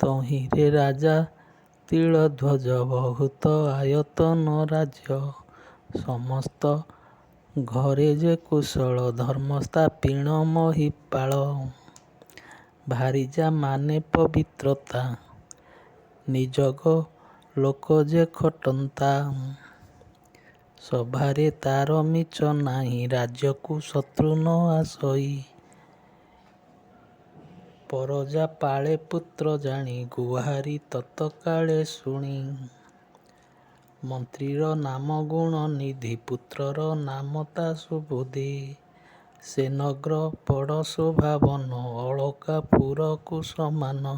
ତହିଁରେ ରାଜା ତିଳଧ୍ୱଜ ବହୁତ ଆୟତନ ରାଜ୍ୟ। ସମସ୍ତ ଘରେ ଯେ କୁଶଳ ଧର୍ମସ୍ଥାପିଣ ମହୀପାଳ। ଭାରିଜା ମାନେ ପବିତ୍ରତା ନିଯୋଗ ଲୋକ ଯେ ଖଟନ୍ତା। ସଭାରେ ତାର ମିଛ ନାହିଁ ରାଜ୍ୟକୁ ଶତ୍ରୁ ନ ଆସଇ। ପରଜା ପାଳେ ପୁତ୍ର ଜାଣି ଗୁହାରି ତତକାଳେ ଶୁଣି। ମନ୍ତ୍ରୀର ନାମ ଗୁଣ ନିଧି ପୁତ୍ରର ନାମ ତା ସୁବୁଦ୍ଧି। ସେ ନଗ୍ର ବଡ଼ ଶୋଭାବନ ଅଳକା ପୁରକୁ ସମାନ।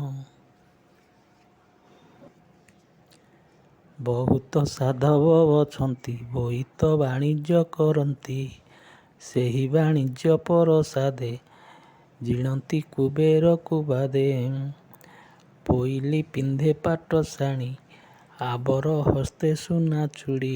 ବହୁତ ସାଧବ ଅଛନ୍ତି ବୋଇତ ବାଣିଜ୍ୟ କରନ୍ତି। ସେହି ବାଣିଜ୍ୟ ପରସାଦେ ଜିଣନ୍ତି କୁବେରକୁ ବାଦେ। ପୋଇଲି ପିନ୍ଧେ ପାଟ ଶାଢ଼ୀ ଆବର ହସ୍ତେ ସୁନା ଚୁଡ଼ି।